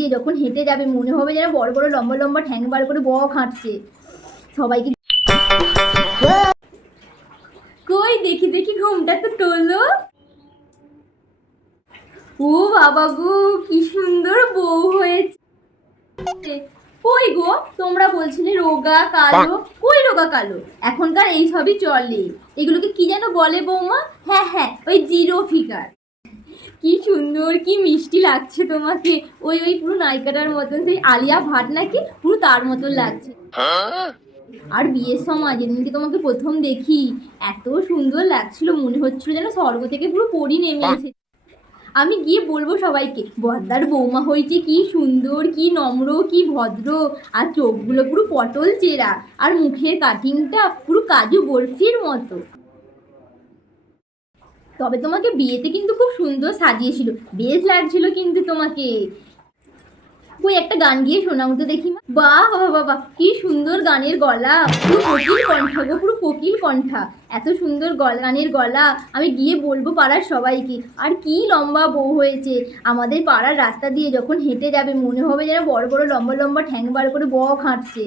দিয়ে যখন হেঁটে যাবে মনে হবে যেন বড় বড় লম্বা লম্বা ঠ্যাং বার করে বক হাঁটছে। সবাইকে কই দেখি দেখি ঘুমটা তো তোলো। ও বাবা গো, কি সুন্দর বউ হয়েছে। কই গো, তোমরা বলছিলে রোগা কালো, কই রোগা কালো? এখনকার এই সবই চলে। এগুলোকে কি যেন বলে বৌমা? হ্যাঁ হ্যাঁ, ওই জিরো ফিগার। কি সুন্দর, কি মিষ্টি লাগছে তোমাকে। ওই ওই পুরো নায়িকাটার মতন, সেই আলিয়া ভাট নাকি, পুরো তার মতন লাগছে। আর বিয়ের সময় যেদিনকে তোমাকে প্রথম দেখি এত সুন্দর লাগছিল, মনে হচ্ছিল যেন স্বর্গ থেকে পুরো পরী নেমে এসেছে। আমি গিয়ে বলবো সবাইকে বদ্দার বৌমা হয়েছে, কি সুন্দর, কি নম্র, কি ভদ্র। আর চোখগুলো পুরো পটল চেরা, আর মুখের কাটিংটা পুরো কাজু বরফির মতো। তবে তোমাকে বিয়েতে কিন্তু খুব সুন্দর সাজিয়েছিল, বেশ লাগছিল কিন্তু তোমাকে। ওই একটা গান গিয়ে শোনাও তো দেখি। বাহ বাবা বাবা, কি সুন্দর গানের গলা, পুরো কোকিল কণ্ঠা গো, পুরো কোকিল কণ্ঠা। এত সুন্দর গানের গলা। আমি গিয়ে বলবো পাড়ার সবাইকে। আর কি লম্বা বউ হয়েছে। আমাদের পাড়ার রাস্তা দিয়ে যখন হেঁটে যাবে মনে হবে যেন বড় বড় লম্বা লম্বা ঠ্যাং বার করে বক হাঁটছে।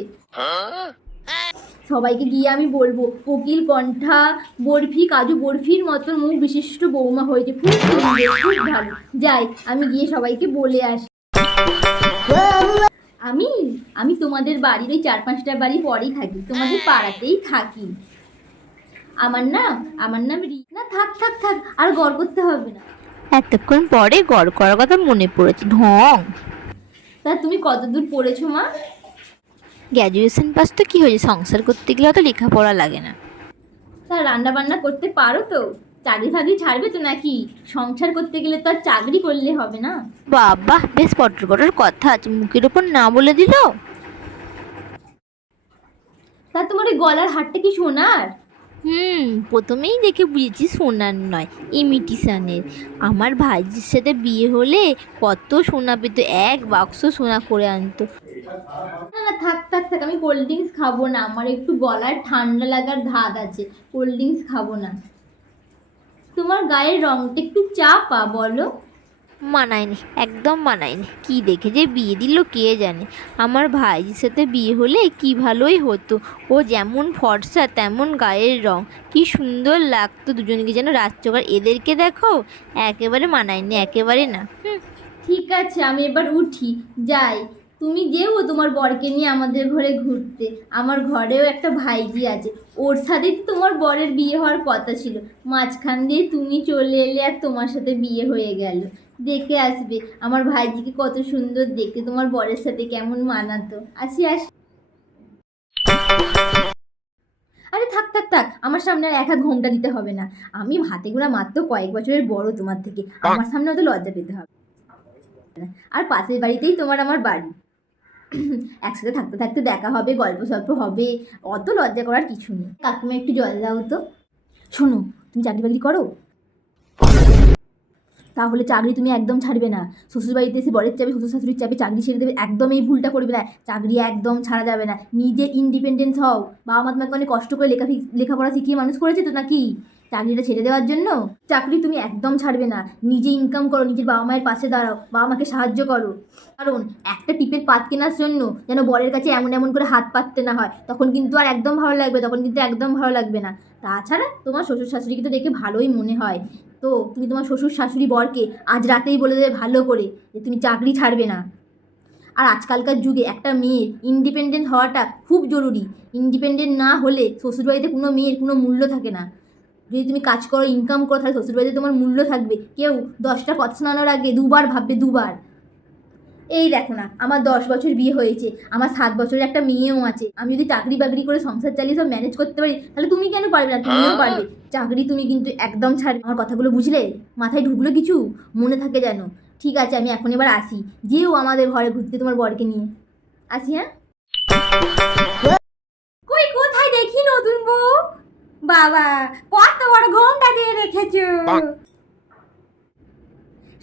সবাইকে গিয়ে আমি বলবো কোকিল কণ্ঠা, বরফি কাজু বরফির মতন মুখ বিশিষ্ট বৌমা হয়েছে, খুব সুন্দর, খুব ভালো। যাই, আমি গিয়ে সবাইকে বলে আসি। আমি আমি তোমাদের বাড়ির ওই 4-5টা বাড়ি পরেই থাকি, তোমাদের পাড়াতেই থাকি। আমার নাম না, থাক থাক থাক, আর গড় করতে হবে না। এতক্ষণ পরে গড় করার কথা মনে পড়েছে, ঢং। তা তুমি কতদূর পড়েছো মা? গ্র্যাজুয়েশন পাস তো কি হয়েছে, সংসার করতে গেলে অত লেখাপড়া লাগে না। তা রান্না বান্না করতে পারো তো? চাকরি ফাকরি ছাড়বে তো নাকি? সংসার করতে গেলে তো আর চাকরি করলে হবে না। বাবা, বেশ পটর পটর কথা আছে, মুখের ওপর না বলে দিল। তা তোমার ওই গলার হারটা কি সোনার? প্রথমেই দেখে বুঝেছি সোনার নয়, ইমিটেশনের। আমার ভাইজির সাথে বিয়ে হলে কত সোনা পেত, এক বাক্স সোনা করে আনতো। না না, থাক থাক থাক, আমি কোল্ড ড্রিঙ্কস খাবো না, আমার একটু গলার ঠান্ডা লাগার ধাত আছে, কোল্ড ড্রিঙ্কস খাবো না। তোমার গায়ের রংটা একটু চাপা, বলো। মানায়নি, একদম মানায়নি। কি দেখে যে বিয়ে দিল কে জানে। আমার ভাইজির সাথে বিয়ে হলে কি ভালোই হতো। ও যেমন ফর্সা তেমন গায়ের রং, কি সুন্দর লাগতো দুজনকে যেন রাজচোগার। এদেরকে দেখো, একেবারে মানায়নি, একেবারে না। ঠিক আছে, আমি এবার উঠি, যাই। তুমি যেও তোমার বরকে নিয়ে আমাদের ঘরে ঘুরতে। আমার ঘরেও একটা ভাইজি আছে, ওর সাথেই তো তোমার বরের বিয়ে হওয়ার কথা ছিল। মাঝখান দিয়ে তুমি চলে এলে আর তোমার সাথে বিয়ে হয়ে গেল। দেখে আসবে আমার ভাইজিকে কত সুন্দর দেখতে, তোমার বরের সাথে কেমন মানাতো। আসি আসি। আরে থাক থাক থাক, আমার সামনে আর এক হাত ঘোমটা দিতে হবে না। আমি হাতে গোনা মাত্র কয়েক বছরের বড় তোমার থেকে, আমার সামনে অত লজ্জা পেতে হবে। আর পাশের বাড়িতেই তোমার আমার বাড়ি, একসাথে থাকতে থাকতে দেখা হবে, গল্প সল্প হবে, অত লজ্জা করার কিছু নেই। কাকিমা একটু জল দাও তো। শোনো, তুমি চাকরি বাকরি করো? তাহলে চাকরি তুমি একদম ছাড়বে না। শ্বশুর বাড়িতে এসে বরের চাপে, শ্বশুর শাশুড়ির চাপে চাকরি ছেড়ে দেবে, একদম এই ভুলটা করবে না। চাকরি একদম ছাড়া যাবে না। নিজে ইন্ডিপেন্ডেন্স হও। বাবা মা তোমাকে অনেক কষ্ট করে লেখাপড়া শিখিয়ে মানুষ করেছে তো নাকি চাকরিটা ছেড়ে দেওয়ার জন্য? চাকরি তুমি একদম ছাড়বে না। নিজে ইনকাম করো, নিজের বাবা মায়ের পাশে দাঁড়াও, বাবা মাকে সাহায্য করো। কারণ একটা টিপের পাত কেনার জন্য যেন বরের কাছে এমন এমন করে হাত পাততে না হয়, তখন কিন্তু আর একদম ভালো লাগবে, তখন কিন্তু একদম ভালো লাগবে না। তাছাড়া তোমার শ্বশুর শাশুড়িকে তো দেখে ভালোই মনে হয়, তো তুমি তোমার শ্বশুর শাশুড়ি বরকে আজ রাতেই বলে দেবে ভালো করে যে তুমি চাকরি ছাড়বে না। আর আজকালকার যুগে একটা মেয়ের ইন্ডিপেন্ডেন্ট হওয়াটা খুব জরুরি। ইন্ডিপেন্ডেন্ট না হলে শ্বশুরবাড়িতে কোনো মেয়ের কোনো মূল্য থাকে না। যদি তুমি কাজ করো, ইনকাম করো, তাহলে শ্বশুরবাড়িতে তোমার মূল্য থাকবে। কেউ 10টা কথা শোনানোর আগে দুবার ভাববে, দুবার। এই দেখো না, আমার 10 বছর বিয়ে হয়েছে, আমার 7 বছরের একটা মেয়েও আছে। আমি যদি চাকরি বাকরি করে সংসার চালিয়ে সব ম্যানেজ করতে পারি, তাহলে তুমি কেন পারবে না? তুমিও পারবে। চাকরি তুমি কিন্তু একদম ছাড়বে। আমার কথাগুলো বুঝলে? মাথায় ঢুকলো কিছু? মনে থাকে যেন। ঠিক আছে, আমি এখন এবার আসি। যেও আমাদের ঘরে ঘুরতে তোমার বরকে নিয়ে। আসি, হ্যাঁ। কই কোথায় দেখি নতুন বউ? বাবা, কত বড় ঘোমটা দিয়ে রেখেছো।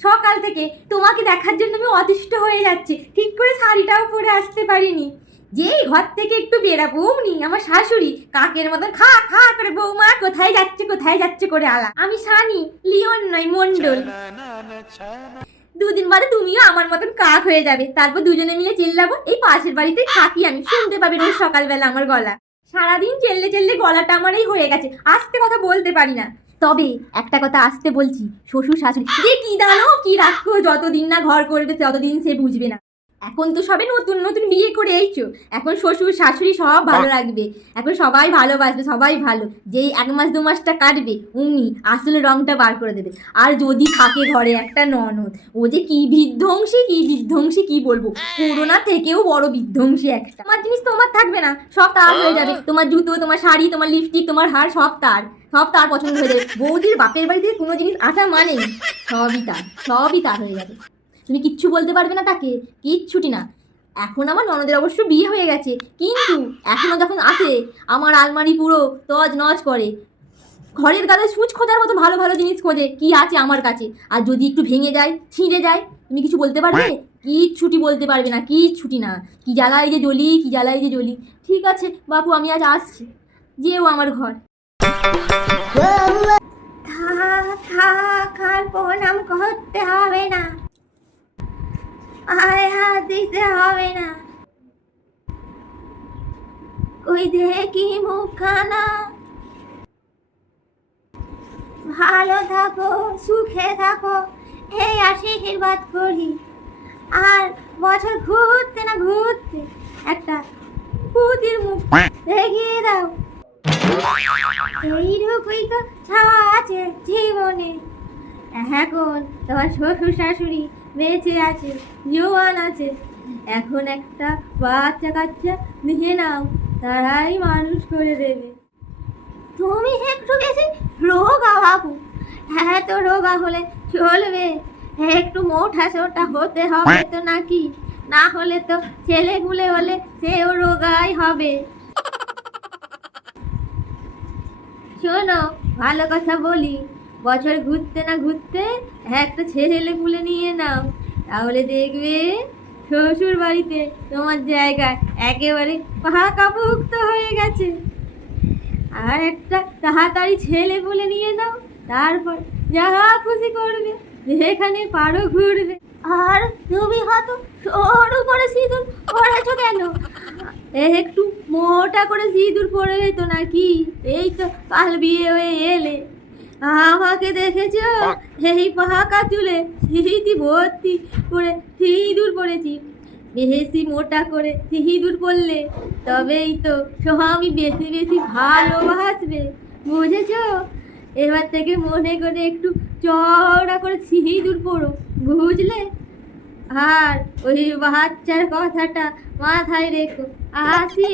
সকাল থেকে তোমাকে দেখার জন্য আমি অতিষ্ঠ হয়ে যাচ্ছি, ঠিক করে শাড়িটাও পরে আসতে পারিনি। যেই ঘর থেকে একটু বেরাবো অমনি আমার শাশুড়ি কাকের মতন খা খা করে বৌমা কোথায় যাচ্ছে কোথায় যাচ্ছে করে আলা। আমি সানি, লিওন নয়, মন্ডল। দুদিন বাদে তুমিও আমার মতন কাক হয়ে যাবে, তারপর দুজনে মিলে চিল্লাবো। এই পাশের বাড়িতে থাকি আমি, শুনতে পাবে রোজ সকালবেলা আমার গলা। সারাদিন চেল্লে চেল্লে গলাটা আমার এই হয়ে গেছে, আস্তে কথা বলতে পারি না। তবে একটা কথা আসতে বলছি, শ্বশুর শাশুড়ি যে কি দানো কি রাখো, যতদিন না ঘর করবে ততদিন সে বুঝবে না। এখন তো সবে নতুন নতুন বিয়ে করে এইছো, এখন শ্বশুর শাশুড়ি সব ভালো লাগবে, এখন সবাই ভালোবাসবে, সবাই ভালো। যেই 1 মাস 2 মাসটা কাটবে অমনি আসলে রংটা বার করে দেবে। আর যদি থাকে ঘরে একটা ননদ, ও যে কি বিধ্বংসী কি বলবো, করোনা থেকেও বড় বিধ্বংসী একটা। তোমার জিনিস তোমার থাকবে না, সব তার হয়ে যাবে। তোমার জুতো, তোমার শাড়ি, তোমার লিপস্টিক, তোমার হার সব তার পছন্দ হয়ে যাবে। বৌদির বাপের বাড়ি থেকে কোনো জিনিস আসা মানেই সবই তার হয়ে যাবে। তুমি কিচ্ছু বলতে পারবে না তাকে, কিচ্ছুটি না। এখন আমার ননদের অবশ্য বিয়ে হয়ে গেছে, কিন্তু এখনও যখন আসে আমার আলমারি পুরো তছনছ করে। ঘরের গায়ে সুচ খোঁজার মতো ভালো ভালো জিনিস খোঁজে, কি আছে আমার কাছে। আর যদি একটু ভেঙে যায়, ছিঁড়ে যায়, তুমি কিছু বলতে পারবে? কিচ্ছুটি বলতে পারবে না, কিচ্ছুটি না। কি জ্বালাই যে জ্বলি। ঠিক আছে বাপু, আমি আজ আসছি, যেও আমার ঘর। থাক আর প্রণাম করতে হবে না, আয় হাত দিতে হবে না। ওই দেখি মুখখানা, ভালো থাকো, সুখে থাকো, এই আশীর্বাদ করি। আর বছর ঘুরতে না ঘুরতে একটা পুতির মুখ দেখিয়ে দাও। এইটুকুই তো ছাওয়া আছে জীবনে। এখন তোমার শ্বশুর শাশুড়ি বেঁচে আছে, জোয়ান আছে, এখন একটা বাচ্চা কাচ্চা নিয়ে নাও, তারাই মানুষ করে দেবে। তুমি একটু বেশি রোগা বাবু, হ্যাঁ তো রোগা হলে চলবে, একটু মোটা সোটা হতে হবে তো নাকি, না হলে তো ছেলেগুলে হলে সেও রোগাই হবে। শোনো, ভালো কথা বলি, বছর ঘুরতে না ঘুরতে একটা ছেলে পুলে নিয়ে নাও, তাহলে দেখবে শ্বশুর বাড়িতে তোমার জায়গা একেবারে পাকাপোক্ত হয়ে গেছে। আর একটা তাড়াতাড়ি ছেলে পুলে নিয়ে নাও, তারপর যা খুশি করবে, যেখানে পারো ঘুরবে। আর তুমি হয়তো সরু করে সিঁদুর পরেছো কেন? একটু মোটা করে সিঁদুর পরবে তো নাকি? এই তো কাল বিয়ে হয়ে এলে, আমাকে দেখেছো? এই পাকা চুলে সিঁথি ভর্তি করে সিঁদুর পরেছি। বেশি মোটা করে সিঁদুর পরলে তবেই তো স্বামী বেশি বেশি ভালোবাসবে, বুঝেছো? এবার থেকে মনে করে একটু চওড়া করে সিঁদুর পরো, বুঝলে? আর ওই বাচ্চার কথাটা মাথায় রেখো। আসি।